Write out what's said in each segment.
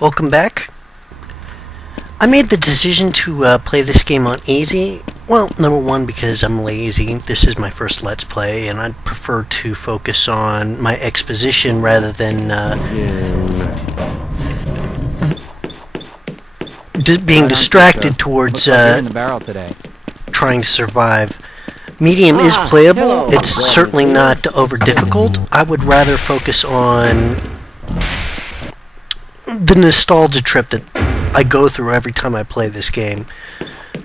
Welcome back. I made the decision to play this game on easy. Well, number one, because I'm lazy. This is my first Let's Play, and I'd prefer to focus on my exposition rather than being distracted towards in the barrel today. trying to survive. Medium is playable. It's certainly not over difficult. I would rather focus on the nostalgia trip that I go through every time I play this game.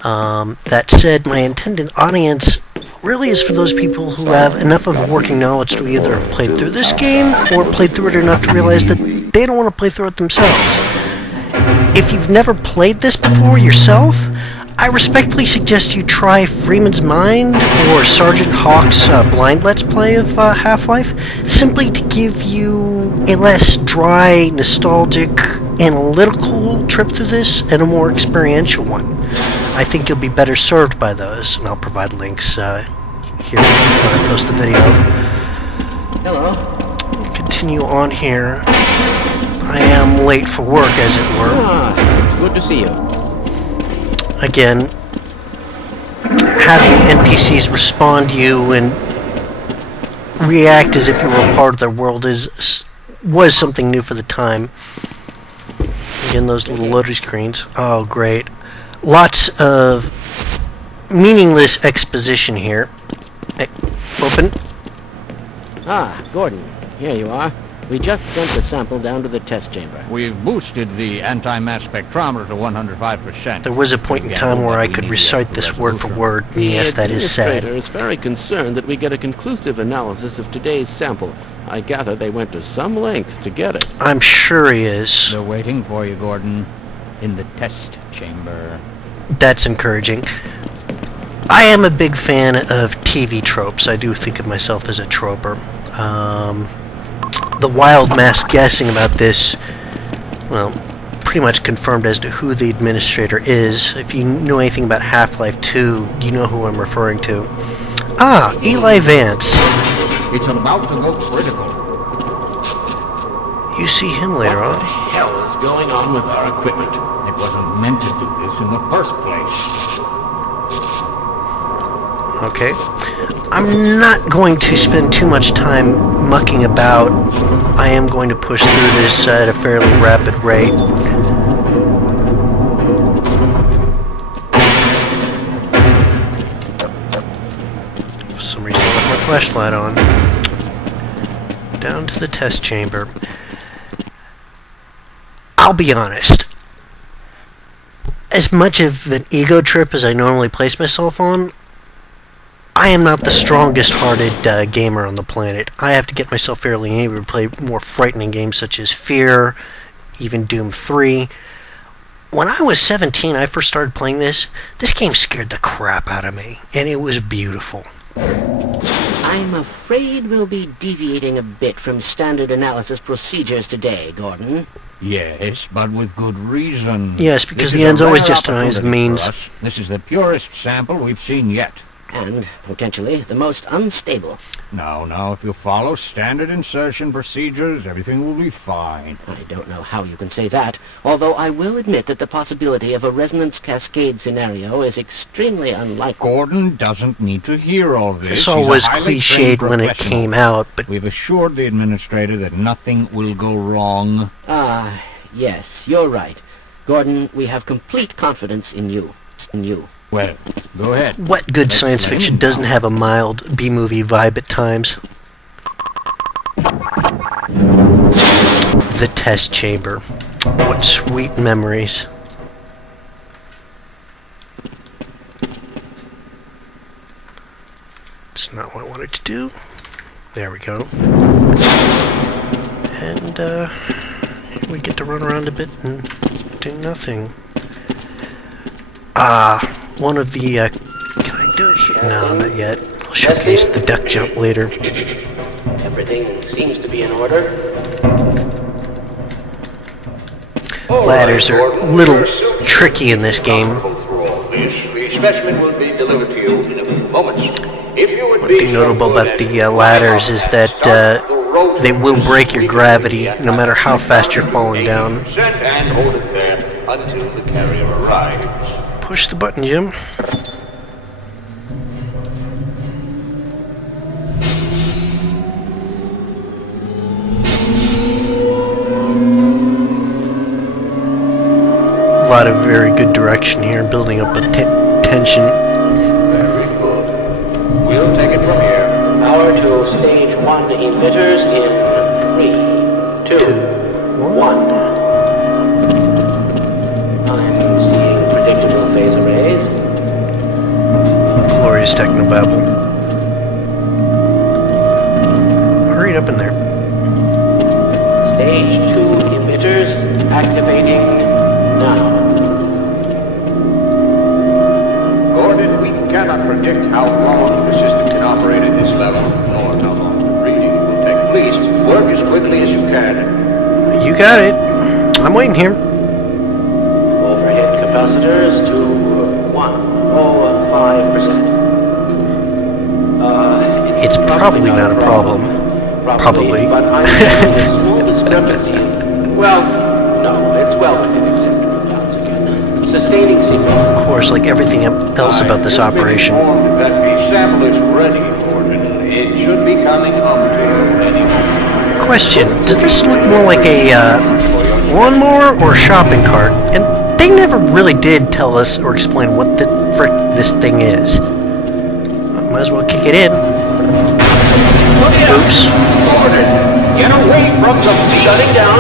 That said, my intended audience really is for those people who have enough of a working knowledge to either have played through this game or played through it enough to realize that they don't want to play through it themselves. If you've never played this before yourself, I respectfully suggest you try Freeman's Mind or Sergeant Hawke's blind Let's Play of Half-Life, simply to give you a less dry, nostalgic, analytical trip through this and a more experiential one. I think you'll be better served by those, and I'll provide links here when I post the video. Hello. Continue on here. I am late for work, as it were. It's good to see you. Again, having NPCs respond to you and react as if you were a part of their world was something new for the time. Again, those little loading screens. Oh, great. Lots of meaningless exposition here. Hey, open. Ah, Gordon, here you are. We just sent the sample down to the test chamber. We've boosted the anti-mass spectrometer to 105%. There was a point in time where I could recite this word for word, and yes, that is sad. The administrator is very concerned that we get a conclusive analysis of today's sample. I gather they went to some lengths to get it. I'm sure he is. They're waiting for you, Gordon, in the test chamber. That's encouraging. I am a big fan of TV tropes. I do think of myself as a troper. The wild mass guessing about this, well, pretty much confirmed as to who the administrator is. If you know anything about Half-Life 2, you know who I'm referring to. Ah, Eli Vance. It's about to go critical. You see him later What on. the hell is going on with our equipment? It wasn't meant to do this in the first place. Okay. I'm not going to spend too much time mucking about. I am going to push through this at a fairly rapid rate. For some reason I left my flashlight on. Down to the test chamber. I'll be honest. As much of an ego trip as I normally place myself on, I am not the strongest-hearted gamer on the planet. I have to get myself fairly able to play more frightening games such as Fear, even Doom 3. When I was 17, I first started playing this. This game scared the crap out of me, and it was beautiful. I'm afraid we'll be deviating a bit from standard analysis procedures today, Gordon. Yes, but with good reason. Yes, because This the is a ends always rare justifies the opportunity means. for us. This is the purest sample we've seen yet. And, potentially, the most unstable. Now, if you follow standard insertion procedures, everything will be fine. I don't know how you can say that, although I will admit that the possibility of a resonance cascade scenario is extremely unlikely. Gordon doesn't need to hear all this. This all He's a was highly cliched trained when it professional. came out, but We've assured the administrator that nothing will go wrong. Ah, yes, you're right. Gordon, we have complete confidence in you. Well, go ahead. what good science blame fiction him doesn't now. have a mild B-movie vibe at times? The test chamber. What sweet memories. It's not what I wanted to do. There we go. And we get to run around a bit and do nothing. One of the, can I do it here? No, not yet. I'll showcase the duck jump later. Everything seems to be in order. Ladders are a little tricky in this game. The specimen will be delivered to you in a few moments. If you would What's notable about the ladders is that they will break your gravity no matter how fast you're falling down. Set and hold it there until the carrier arrives. Push the button, Jim. A lot of very good direction here, building up a tension. Very good. We'll take it from here. Power to stage 1 emitters in 3, 2, 1. I'm seeing predictable phase arrays. Glorious technobabble. Hurry it up in there. Stage 2 emitters activating now. Gordon, we cannot predict how long the system can operate at this level, nor how long the reading will take. Please, work as quickly as you can. You got it. I'm waiting here. Overhead capacitors to 105%. It's probably not a problem. Probably. But I'm having a small discrepancy. Well, no, it's well within acceptable bounds again. Sustaining signals. Of course, like everything else about this operation. I've been informed that the sample is ready, Gordon. It should be coming up to you any moment. Question, does this look more like a lawnmower or a shopping cart? And they never really did tell us or explain what the frick this thing is. Might as well kick it in. Oops. Gordon, get away from the beam. Shutting down.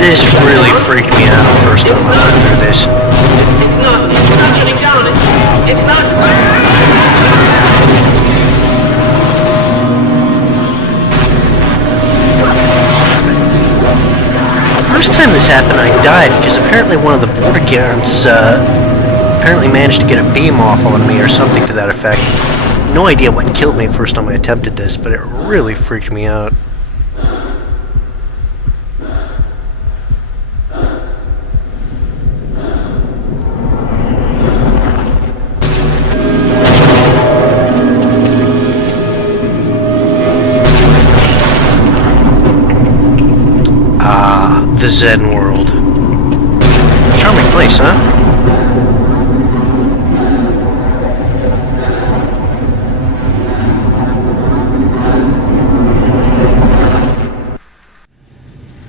This really freaked me out the first time I went through this. It's not shutting down. It's not. The first time this happened, I died because apparently one of the Vortigaunts apparently managed to get a beam off on me or something to that effect. No idea what killed me the first time I attempted this, but it really freaked me out. Ah, the Zen world. Charming place, huh?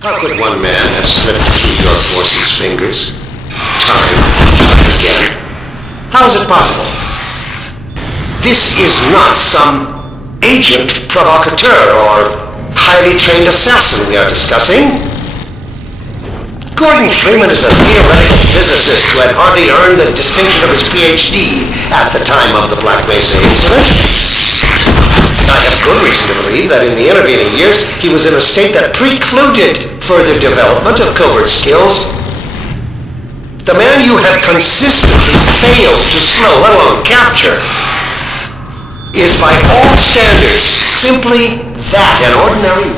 How could one man have slipped through your force's fingers? Time again. How is it possible? This is not some agent provocateur or highly trained assassin we are discussing. Gordon Freeman is a theoretical physicist who had hardly earned the distinction of his PhD at the time of the Black Mesa incident. I have good reason to believe that in the intervening years he was in a state that precluded further development of covert skills. The man you have consistently failed to slow, let alone capture, is by all standards simply that, an ordinary